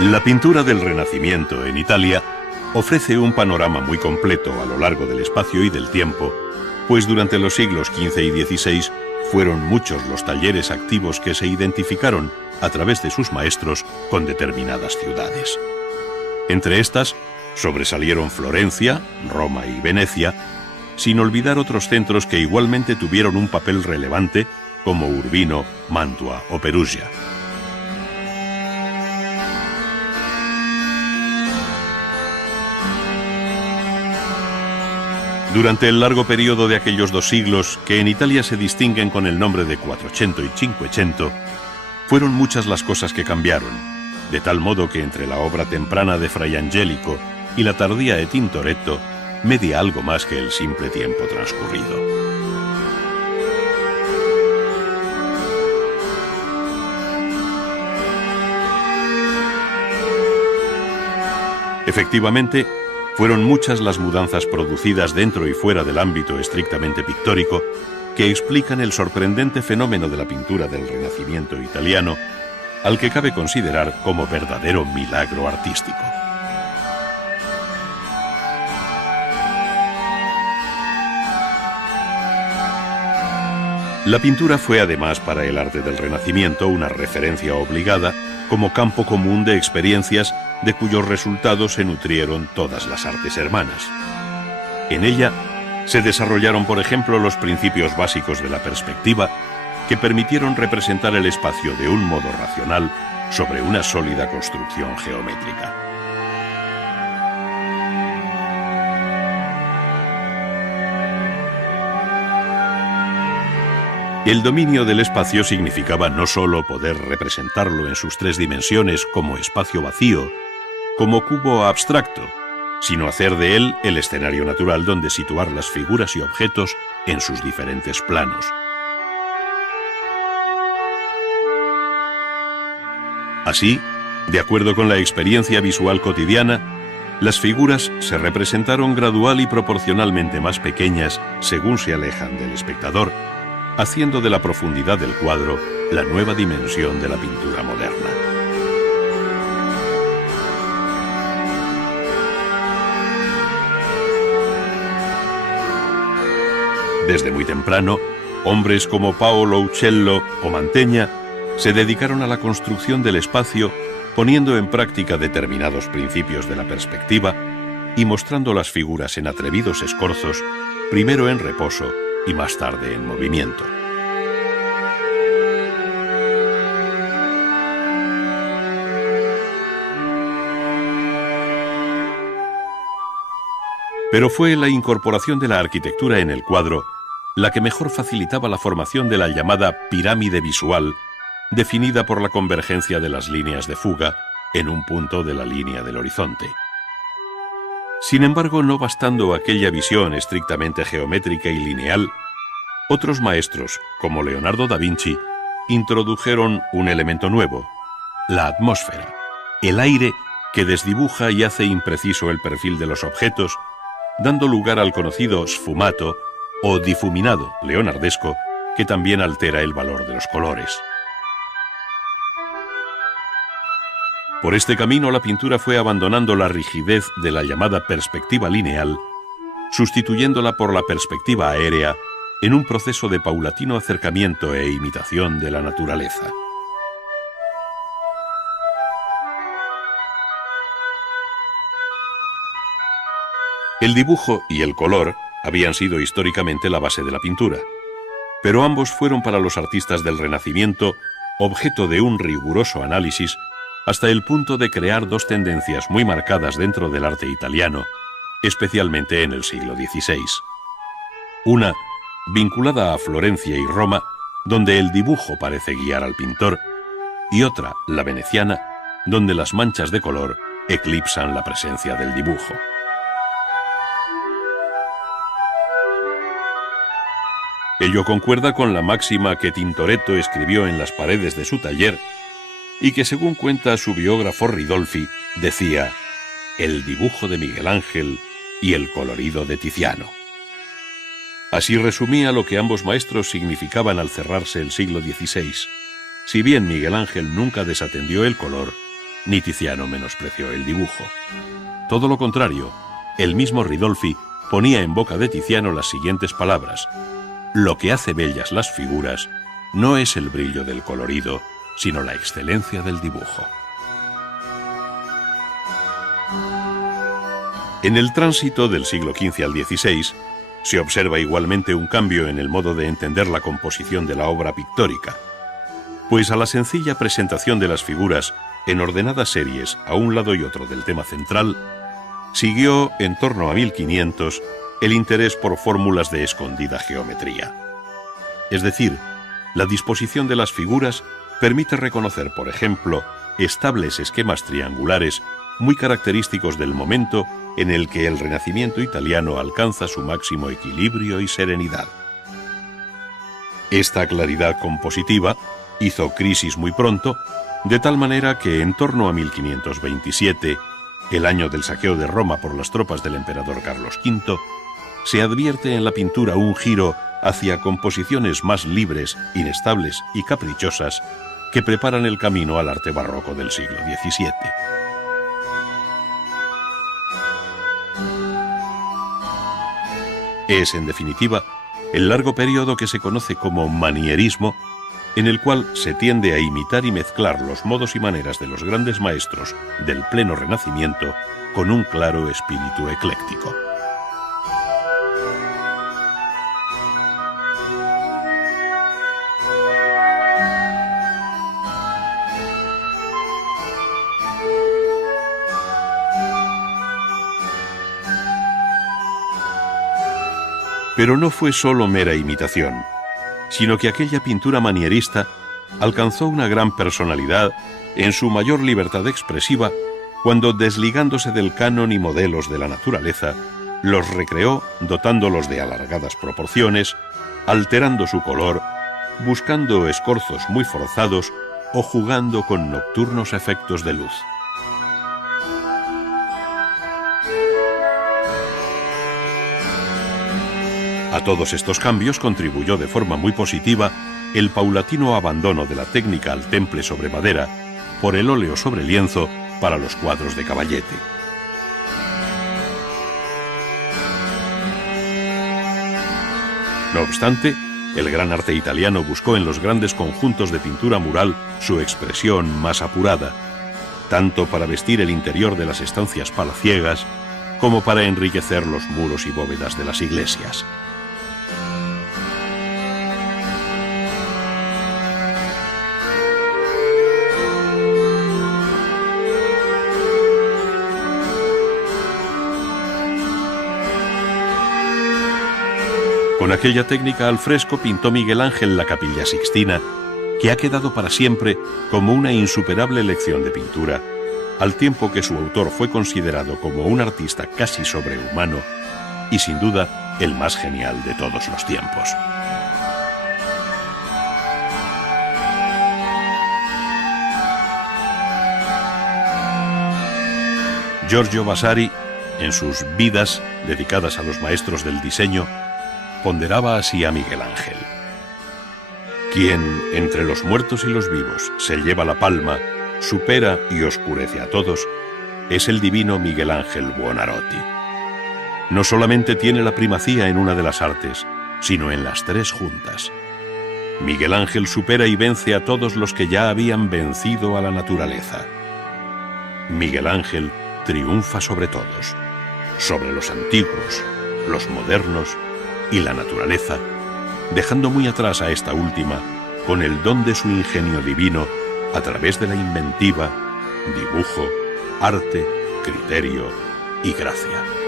La pintura del Renacimiento en Italia ofrece un panorama muy completo a lo largo del espacio y del tiempo, pues durante los siglos XV y XVI fueron muchos los talleres activos que se identificaron a través de sus maestros con determinadas ciudades. Entre estas sobresalieron Florencia, Roma y Venecia, sin olvidar otros centros que igualmente tuvieron un papel relevante como Urbino, Mantua o Perugia. Durante el largo periodo de aquellos dos siglos, que en Italia se distinguen con el nombre de Quattrocento y Cinquecento, fueron muchas las cosas que cambiaron, de tal modo que entre la obra temprana de Fray Angelico y la tardía de Tintoretto media algo más que el simple tiempo transcurrido. Efectivamente, fueron muchas las mudanzas producidas dentro y fuera del ámbito estrictamente pictórico que explican el sorprendente fenómeno de la pintura del Renacimiento italiano, al que cabe considerar como verdadero milagro artístico. La pintura fue además para el arte del Renacimiento una referencia obligada como campo común de experiencias de cuyos resultados se nutrieron todas las artes hermanas. En ella se desarrollaron, por ejemplo, los principios básicos de la perspectiva que permitieron representar el espacio de un modo racional sobre una sólida construcción geométrica. El dominio del espacio significaba no sólo poder representarlo en sus tres dimensiones como espacio vacío, como cubo abstracto, sino hacer de él el escenario natural donde situar las figuras y objetos en sus diferentes planos. Así, de acuerdo con la experiencia visual cotidiana, las figuras se representaron gradual y proporcionalmente más pequeñas según se alejan del espectador, haciendo de la profundidad del cuadro la nueva dimensión de la pintura moderna. Desde muy temprano, hombres como Paolo Uccello o Mantegna se dedicaron a la construcción del espacio, poniendo en práctica determinados principios de la perspectiva y mostrando las figuras en atrevidos escorzos, primero en reposo y más tarde en movimiento. Pero fue la incorporación de la arquitectura en el cuadro la que mejor facilitaba la formación de la llamada pirámide visual, definida por la convergencia de las líneas de fuga en un punto de la línea del horizonte. Sin embargo, no bastando aquella visión estrictamente geométrica y lineal, otros maestros, como Leonardo da Vinci, introdujeron un elemento nuevo, la atmósfera, el aire que desdibuja y hace impreciso el perfil de los objetos, dando lugar al conocido sfumato o difuminado leonardesco, que también altera el valor de los colores. Por este camino, la pintura fue abandonando la rigidez de la llamada perspectiva lineal, sustituyéndola por la perspectiva aérea en un proceso de paulatino acercamiento e imitación de la naturaleza. El dibujo y el color habían sido históricamente la base de la pintura, pero ambos fueron para los artistas del Renacimiento objeto de un riguroso análisis hasta el punto de crear dos tendencias muy marcadas dentro del arte italiano, especialmente en el siglo XVI. Una, vinculada a Florencia y Roma, donde el dibujo parece guiar al pintor, y otra, la veneciana, donde las manchas de color eclipsan la presencia del dibujo. Ello concuerda con la máxima que Tintoretto escribió en las paredes de su taller y que, según cuenta su biógrafo Ridolfi, decía: el dibujo de Miguel Ángel y el colorido de Tiziano. Así resumía lo que ambos maestros significaban al cerrarse el siglo XVI. Si bien Miguel Ángel nunca desatendió el color, ni Tiziano menospreció el dibujo. Todo lo contrario, el mismo Ridolfi ponía en boca de Tiziano las siguientes palabras: lo que hace bellas las figuras no es el brillo del colorido, sino la excelencia del dibujo. En el tránsito del siglo XV al XVI se observa igualmente un cambio en el modo de entender la composición de la obra pictórica, pues a la sencilla presentación de las figuras en ordenadas series a un lado y otro del tema central, siguió en torno a 1500 el interés por fórmulas de escondida geometría. Es decir, la disposición de las figuras permite reconocer, por ejemplo, estables esquemas triangulares muy característicos del momento en el que el Renacimiento italiano alcanza su máximo equilibrio y serenidad. Esta claridad compositiva hizo crisis muy pronto, de tal manera que en torno a 1527, el año del saqueo de Roma por las tropas del emperador Carlos V, se advierte en la pintura un giro hacia composiciones más libres, inestables y caprichosas que preparan el camino al arte barroco del siglo XVII. Es, en definitiva, el largo periodo que se conoce como manierismo, en el cual se tiende a imitar y mezclar los modos y maneras de los grandes maestros del pleno Renacimiento con un claro espíritu ecléctico. Pero no fue solo mera imitación, sino que aquella pintura manierista alcanzó una gran personalidad en su mayor libertad expresiva cuando, desligándose del canon y modelos de la naturaleza, los recreó dotándolos de alargadas proporciones, alterando su color, buscando escorzos muy forzados o jugando con nocturnos efectos de luz. A todos estos cambios contribuyó de forma muy positiva el paulatino abandono de la técnica al temple sobre madera por el óleo sobre lienzo para los cuadros de caballete. No obstante, el gran arte italiano buscó en los grandes conjuntos de pintura mural su expresión más apurada, tanto para vestir el interior de las estancias palaciegas como para enriquecer los muros y bóvedas de las iglesias. Con aquella técnica al fresco pintó Miguel Ángel la Capilla Sixtina, que ha quedado para siempre como una insuperable lección de pintura, al tiempo que su autor fue considerado como un artista casi sobrehumano y sin duda el más genial de todos los tiempos. Giorgio Vasari, en sus vidas dedicadas a los maestros del diseño, ponderaba así a Miguel Ángel: quien, entre los muertos y los vivos, se lleva la palma, supera y oscurece a todos, es el divino Miguel Ángel Buonarroti. No solamente tiene la primacía en una de las artes, sino en las tres juntas. Miguel Ángel supera y vence a todos los que ya habían vencido a la naturaleza. Miguel Ángel triunfa sobre todos, sobre los antiguos, los modernos y la naturaleza, dejando muy atrás a esta última con el don de su ingenio divino a través de la inventiva, dibujo, arte, criterio y gracia.